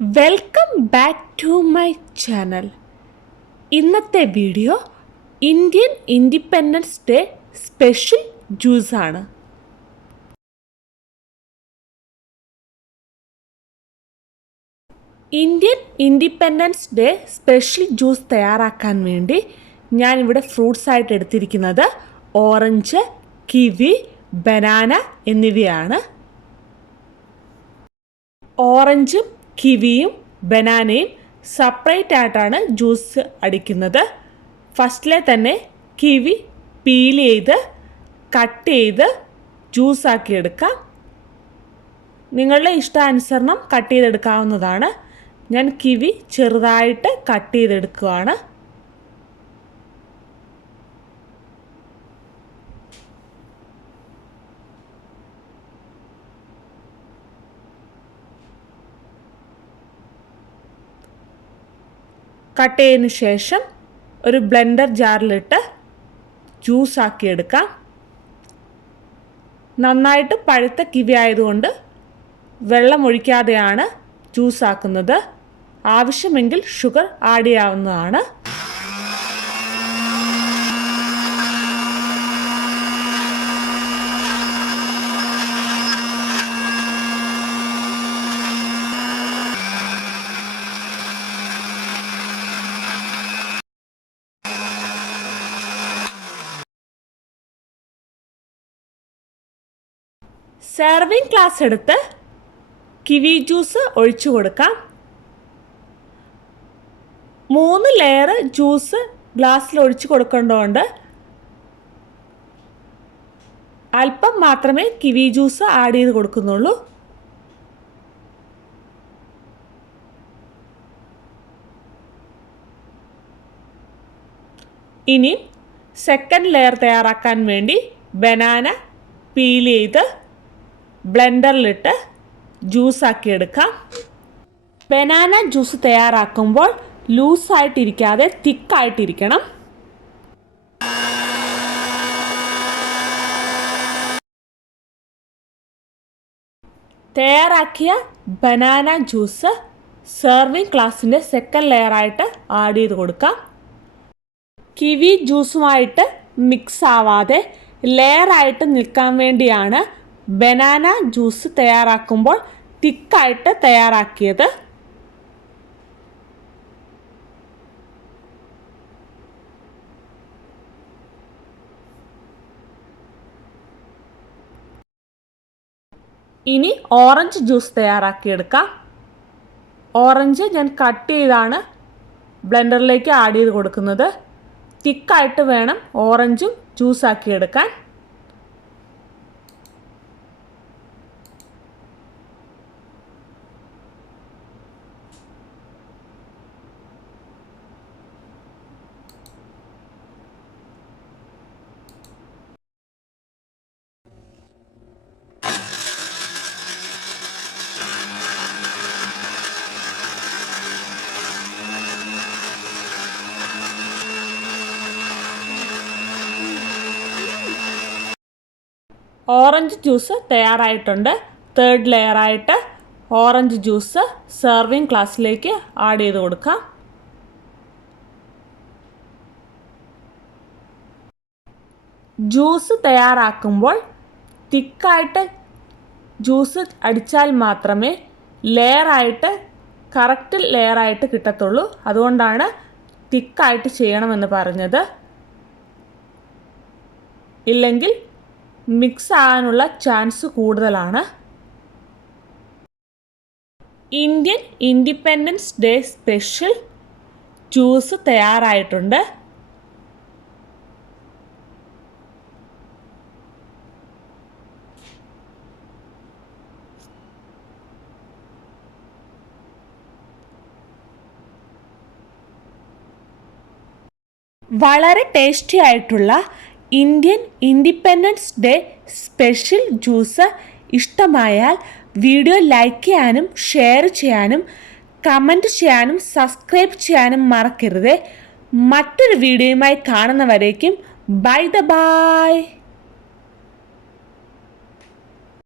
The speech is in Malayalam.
Welcome back to my channel. ഇന്നത്തെ video Indian Independence Day special juice ആണ്. Indian Independence Day special juice തയ്യാറാക്കാൻ വേണ്ടി ഞാനിവിടെ ഫ്രൂട്ട്സ് ആയിട്ട് എടുത്തിരിക്കുന്നത് ഓറഞ്ച്, കിവി, ബനാന എന്നിവയാണ്. ഓറഞ്ചും കിവിയും ബനാനയും സെപ്പറേറ്റ് ആയിട്ടാണ് ജ്യൂസ് അടിക്കുന്നത്. ഫസ്റ്റിലെ തന്നെ കിവി പീൽ ചെയ്ത് കട്ട് ചെയ്ത് ജ്യൂസാക്കി എടുക്കാം. നിങ്ങളുടെ ഇഷ്ടാനുസരണം കട്ട് ചെയ്തെടുക്കാവുന്നതാണ്. ഞാൻ കിവി ചെറുതായിട്ട് കട്ട് ചെയ്തെടുക്കുകയാണ്. കട്ട് ചെയ്തതിന് ശേഷം ഒരു ബ്ലെൻഡർ ജാറിലിട്ട് ജ്യൂസാക്കി എടുക്കാം. നന്നായിട്ട് പഴുത്ത കിവി ആയതുകൊണ്ട് വെള്ളം ഒഴിക്കാതെയാണ് ജ്യൂസാക്കുന്നത്. ആവശ്യമെങ്കിൽ ഷുഗർ ആഡ് ചെയ്യാവുന്നതാണ്. സെർവിങ് ഗ്ലാസ് എടുത്ത് കിവി ജ്യൂസ് ഒഴിച്ചു കൊടുക്കാം. 3 ലെയർ ജ്യൂസ് ഗ്ലാസ്സിൽ ഒഴിച്ചു കൊടുക്കേണ്ടതുകൊണ്ട് അല്പം മാത്രമേ കിവി ജ്യൂസ് ആഡ് ചെയ്ത് കൊടുക്കുന്നുള്ളൂ. ഇനി സെക്കൻഡ് ലെയർ തയ്യാറാക്കാൻ വേണ്ടി ബനാന പീൽ ചെയ്ത് ബ്ലെൻഡറിലിട്ട് ജ്യൂസാക്കി എടുക്കാം. ബനാന ജ്യൂസ് തയ്യാറാക്കുമ്പോൾ ലൂസായിട്ടിരിക്കാതെ തിക്കായിട്ടിരിക്കണം. തയ്യാറാക്കിയ ബനാന ജ്യൂസ് സെർവിങ് ഗ്ലാസിൻ്റെ സെക്കൻഡ് ലെയറായിട്ട് ആഡ് ചെയ്ത് കൊടുക്കാം. കിവി ജ്യൂസുമായിട്ട് മിക്സ് ആവാതെ ലെയറായിട്ട് നിൽക്കാൻ വേണ്ടിയാണ് ബനാന ജ്യൂസ് തയ്യാറാക്കുമ്പോൾ തിക്കായിട്ട് തയ്യാറാക്കിയത്. ഇനി ഓറഞ്ച് ജ്യൂസ് തയ്യാറാക്കിയെടുക്കാം. ഓറഞ്ച് ഞാൻ കട്ട് ചെയ്താണ് ബ്ലെൻഡറിലേക്ക് ആഡ് ചെയ്ത് കൊടുക്കുന്നത്. തിക്കായിട്ട് വേണം ഓറഞ്ചും ജ്യൂസാക്കിയെടുക്കാൻ. ഓറഞ്ച് ജ്യൂസ് തയ്യാറായിട്ടുണ്ട്. തേർഡ് ലെയറായിട്ട് ഓറഞ്ച് ജ്യൂസ് സെർവിങ് ഗ്ലാസ്സിലേക്ക് ആഡ് ചെയ്ത് കൊടുക്കാം. ജ്യൂസ് തയ്യാറാക്കുമ്പോൾ തിക്കായിട്ട് ജ്യൂസ് അടിച്ചാൽ മാത്രമേ ലെയറായിട്ട് കറക്റ്റ് ലെയറായിട്ട് കിട്ടത്തുള്ളൂ. അതുകൊണ്ടാണ് തിക്കായിട്ട് ചെയ്യണമെന്ന് പറഞ്ഞത്. ഇല്ലെങ്കിൽ മിക്സ് ആകാനുള്ള ചാൻസ് കൂടുതലാണ്. Indian Independence Day special juice തയ്യാറായിട്ടുണ്ട്. വളരെ ടേസ്റ്റി ആയിട്ടുള്ള Indian Independence Day special juice ഇഷ്ടമായാൽ വീഡിയോ ലൈക്ക് ചെയ്യാനും ഷെയർ ചെയ്യാനും കമൻറ്റ് ചെയ്യാനും സബ്സ്ക്രൈബ് ചെയ്യാനും മറക്കരുത്. മറ്റൊരു വീഡിയോയുമായി കാണുന്നവരേക്കും ബൈ.